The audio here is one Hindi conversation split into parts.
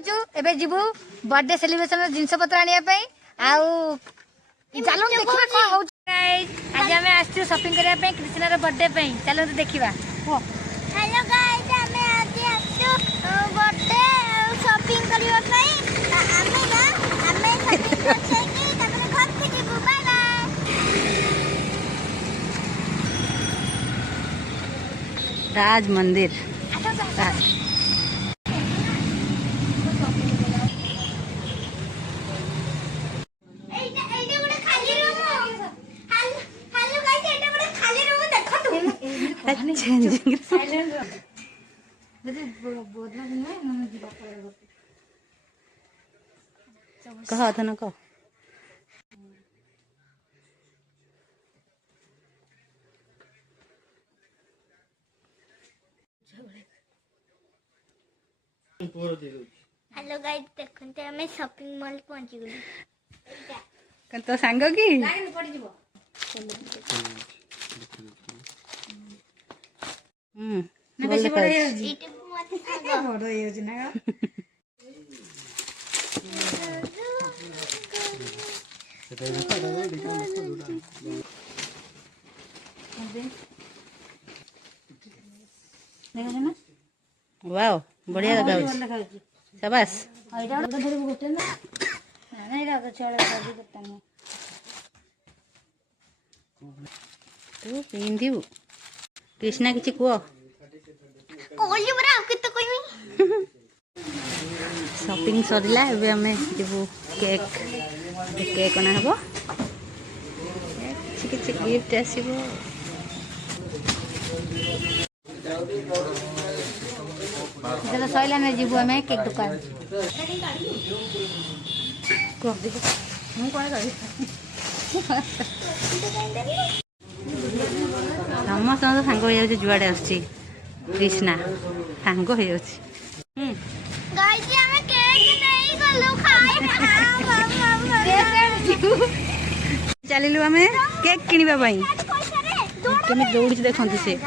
जाऊँ एबे जीवु बर्थडे सेलिब्रेशन जिनस पत्र आने आउ चलो देखिबा को हो गाइस आज हमें आछू शॉपिंग करिया पे कृष्णा रो बर्थडे पे चलो तो देखिबा हेलो गाइस हमें आज आछू बर्थडे शॉपिंग करिया पे हमें शॉपिंग करछे कि तकरे घर के जीवु बाय बाय राज मंदिर कह था न कह हेलो गाइस देखते हमें शॉपिंग मॉल पहुंच गए तो सांग की वाओ बढ़िया लगा शाबाश तू पिंधु कृष्णा किसी कह शॉपिंग सरला आम जीवु केक केक अना हम किसी गिफ्ट आसो जब सैला में जीवु आम केक दुकान समस्त सांग हो जुआड़े आसची कृष्णा सांग हो चलू आम केक किणवा कमी दौड़ देखते से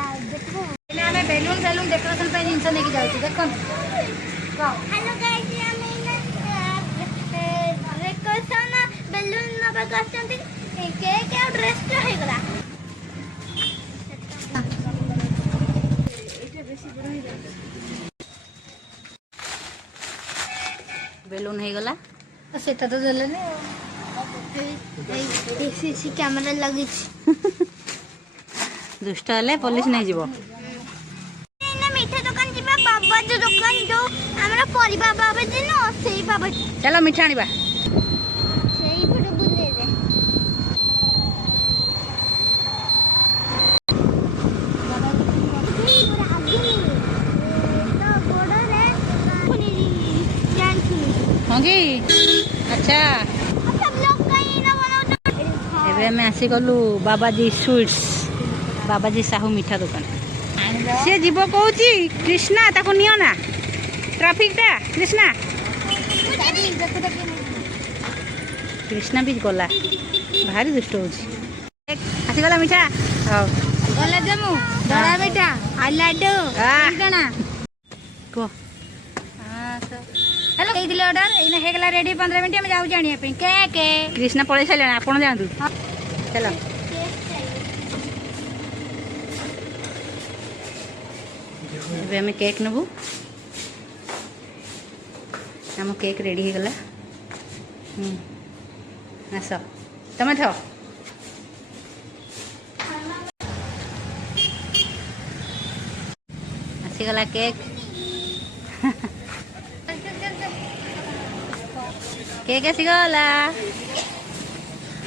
बेलून सेलून डेकोरेशन पे जिनस नहीं जाऊँ देख हेलो गाइस डेकोरेशन बेलून नबा करछंती केक और ड्रेस तो हे गला बेलून हो गला सेटा तो देले ने सीसी कैमरा लगी दुष्ट हेले पुलिस नहीं जीवो मीठा दुकान जीवा बाबा जो दुकान जो हमरा परिबा बाबा दिन सेही बाबा चलो मीठा आनिबा सेही पटे बुले रे हाँ कि अच्छा एवं आसी गलु बाबाजी स्वीट्स बाबाजी साहू मीठा दुकान सी जीव कौन कृष्णा ताको नियो ना ट्राफिक टा कृष्णा कृष्णा भी गला भारी दुष्ट हो आसीगला मीठा गला जमु डरा बेटा आ लाडू कणा को हेलो कही दिले ऑर्डर एना हे गला रेडी 15 मिनिट में जाऊ जानिया पे केक कृष्णा पळे साइले आपण जानतु चलो एबे हमें केक नबू आम केक रेडी हो गला आस तमें थाओ आसीगला केक केक आसीगला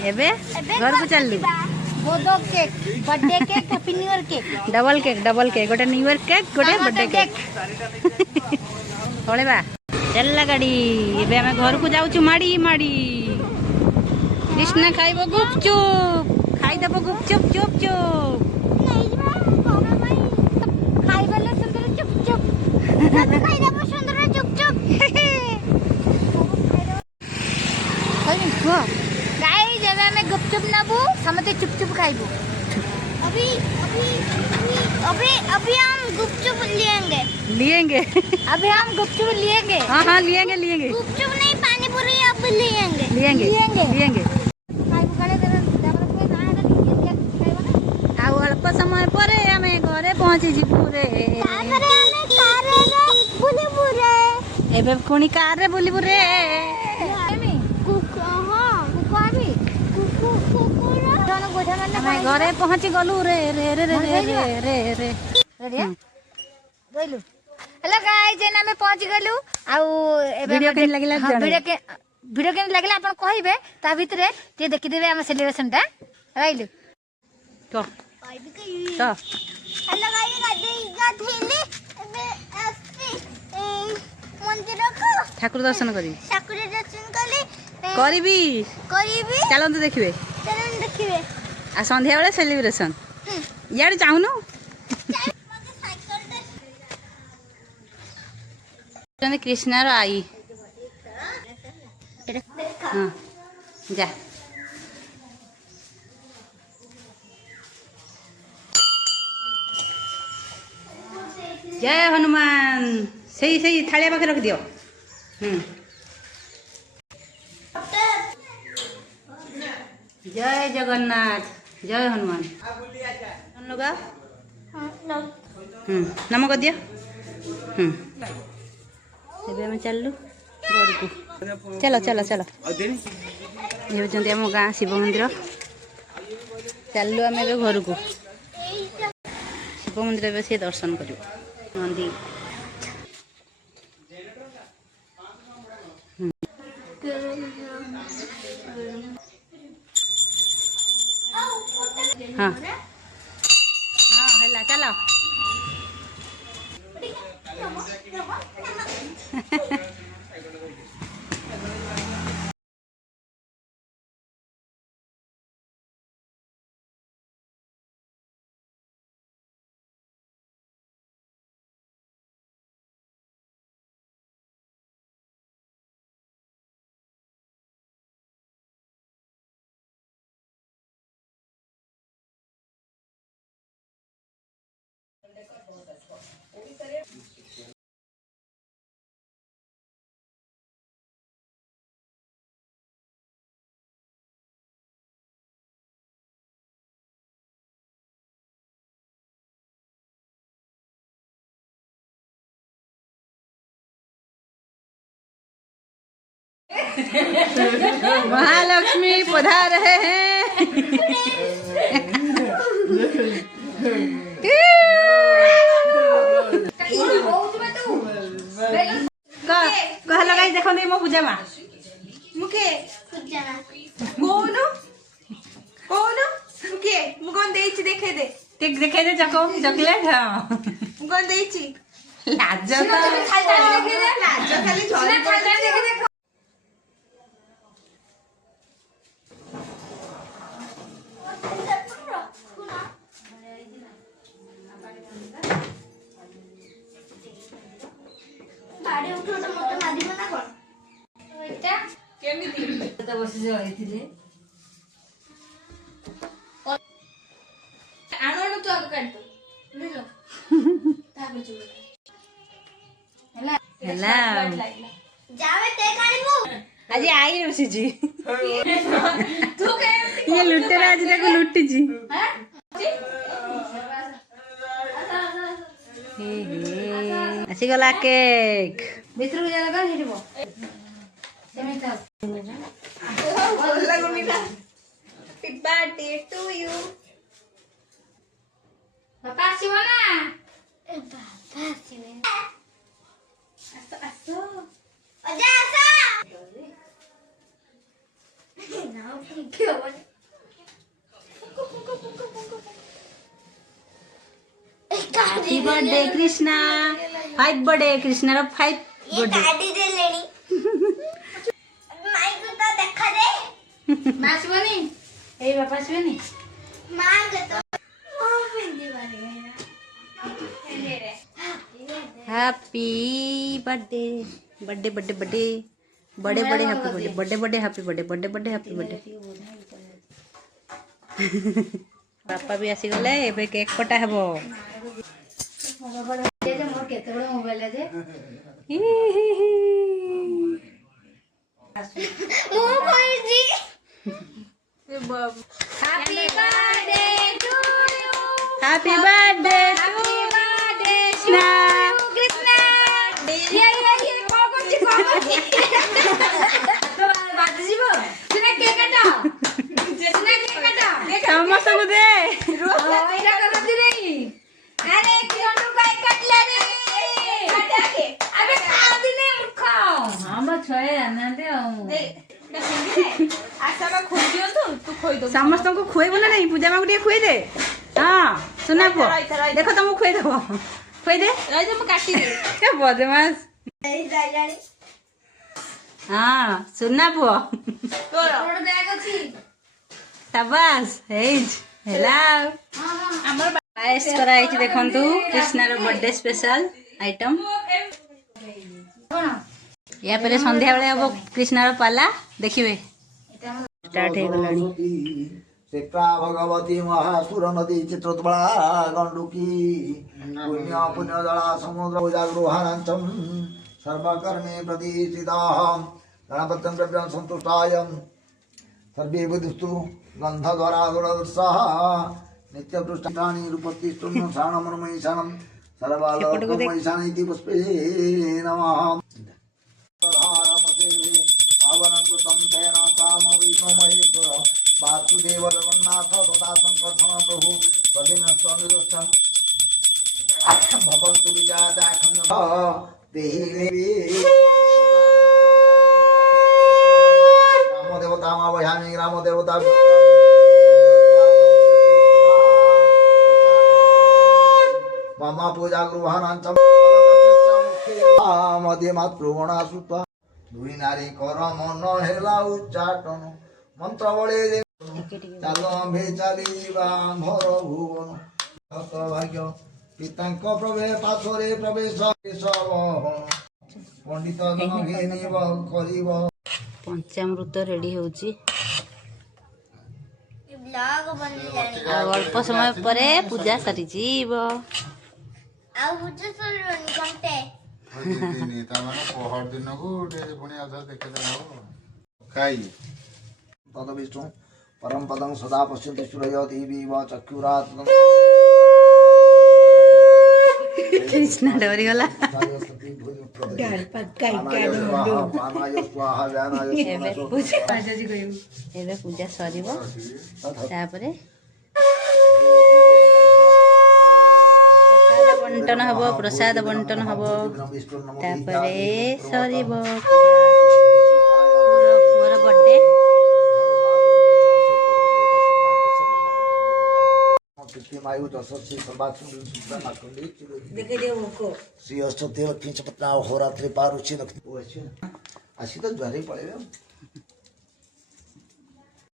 एबे घर को चललु बोदो cake birthday cake happy new year cake double cake गोटे न्यू ईयर केक गोटे बर्थडे केक पळेबा चलला गाड़ी एबे हमें घर को जाऊँ माड़ी माड़ी कृष्णा खाइब गुपचुप खाईदेव गुपचुप चुप चुप खाइबले सुंदर चुप चुप खाइदेव सुंदर चुप चुप गाइस जब हमें गुपचुप नबू समते चुप चुप खाइबू अभी अभी अभी हम गुपचुप लेंगे। लिएंगे। अभी हम गुपचुप लेंगे। हाँ हाँ लिएंगे लिएंगे गुपचुप नहीं पानी पूरी अब लेंगे। लिएंगे लिएंगे। ଆଉ ଅଳ୍ପ ସମୟ ପରେ ଆମେ ଘରେ ପହଞ୍ଚିଯିବୁ ରେ। ତାପରେ ଆମେ କାରରେ ବୁଲିବୁ ରେ। ଏବେ ପୁଣି କାରରେ ବୁଲିବୁ ରେ। ଆମେ ଘରେ ପହଞ୍ଚି ଗଲୁ ରେ ରେ ରେ ରେ ରେ ରେ ରେ ରେ। ରହିଲୁ। हेलो गाइस जेना ଆମେ पहुंची गलु आउ एबे वीडियो केन लागला वीडियो केन लागला आपण कहिबे ता भितरे ते देखि देबे हम सेलिब्रेशन ता रहलु तो हेलो गाइस गाधेली एबे आसी मंदिर को ठाकुर दर्शन करी ठाकुर दर्शन करीबी करीबी। चलନ୍ତୁ ଦେଖିବେ चलन देखिबे आ संध्या बेले सेलिब्रेशन यार जाऊनु कृष्णार आई। हाँ जा जय हनुमान सही सही थालिया पाखे रख दियो। जय जगन्नाथ जय हनुमान लगा नमक दिया। ଏବେ ଆମେ ଚାଲିଲୁ ଘରକୁ। ଚାଲ ଚାଲ ଚାଲ ଇଏ ହେଉଛନ୍ତି ଆମ ଗାଁ ଶିବ ମନ୍ଦିର। ଚାଲିଲୁ ଆମେ ଏବେ ଘରକୁ। ଶିବ ମନ୍ଦିର ଏବେ ସିଏ ଦର୍ଶନ କରିବୁ ନନ୍ଦୀ। ହଁ ହଁ ହେଲା ଚାଲ। महालक्ष्मी पधार रहे हैं। कहला गाइस देखो मो पूजा मा मुखे कौन कौन मुखे मु कौन देइछि देखे दे देखे दे चॉकलेट। हाँ मु कौन देइछि लाज लाज खाली झरी पड़े। बाड़ी उठो तो मते मारिबो ना कोन एटा केमिति तो बसी जाइथिले आनो आनो तो आगे काट बुझलो तापर जो ହେଲା हेला जावे ते काढिबो आज आई रुसी जी तू के ये लुटेरा आज देखो लुटी जी। हैं आसी गला केक ଭିତରକୁ ଯା ଲଗା ହେଇଯିବ ସେମିତି बोल लगो मीठा हैप्पी बर्थडे टू यू ବାପା ଆସିବ ନା ए बाबा आसीबे आसो आसो अजा आसा ना फुके होबे happy birthday Krishna 5 birthday Krishna रो 5 ये बर्थडे। गाड़ी दे लेनी माई को तो देखा दे ମା ଆସିବନି ଏଇ ବାପା ଆସିବେନି मां को तो मां पिंदी वाली happy birthday birthday birthday birthday बड़े बड़े happy birthday birthday birthday happy birthday birthday birthday happy birthday. बापा भी आसी गले एबे केक कटा हेबो। मोर केते बड़ मोबाइल जे ओ कोई जी happy birthday to you happy birthday Krishna Krishna ये को बात जीवो सुना के काटा सुना के काटा समस्त को दे ओइला करत नहीं अरे किरणु काय काटले रे काटा के अबे खा दिने खाओ हम छय आनंदे समस्त को खुएबु ना नहीं पूजा माँ खुए दे हाँ सुना पुआ देखो तुमको खुए देव खुए दे क्या बदमाश हाँ सुना पुआ तोड़ बैग अछि शाबाश हेलो पायस कराई देखंतु कृष्णार बर्थडे स्पेशल आइटम या परे संध्या बेले अब कृष्णार पाला देखिए स्टार्ट हो गलानी शिप्रा भगवती महासुर नदी चित्रोत्पला गंडुकी पुण्य पुण्य जला समुद्र जागृहानांचम सर्वकर्मे प्रतिष्ठिताहं गणपत्यं द्रव्यं संतुष्टायं सर्वे विदुस्तु गंधद्वारा दुरदर्शः नित्यपृष्ठानि रूपतिष्ठुं शाणमनुमयिषाणं सर्वालोकमयिषाणं इति पुष्पे नमः पावनं कृतं तेन काम विष्णु महेश्वर वासुदेव जगन्नाथ तथा संकर्षण प्रभु प्रतिनस्वामिदुष्टं भवन्तु विजाता खण्ड देहि ग्राम देवता मावयामि ग्राम देवता मम पूजा गृहानां मध्ये मातृगणा सुत्वा दुई नारी कर मन हेला उच्चाटन मंत्र बळे चाल आम्भे चालिबा भर भुवन भक्त भाग्य पितांक प्रवेश पाथरे प्रवेश पंडित जन घेनिब करिब पंचामृत रेडी होची ब्लॉग बन जानी अल्प समय परे पूजा सरी जीव आ बुझे सरोनी घंटे तद विष्णु परम पदं सदा पश्यन्ति सूरयति विव चक्षुरात् कृष्णा डरी गला एबे पूजा सरीब तापरे बंटन हब प्रसाद बंटन हब तापरे सरीब पुअर बर्थडे श्री अष्टदेव किंच पत्ना होरात्रि पारुचि आशी तो ज्वारी पड़ेगा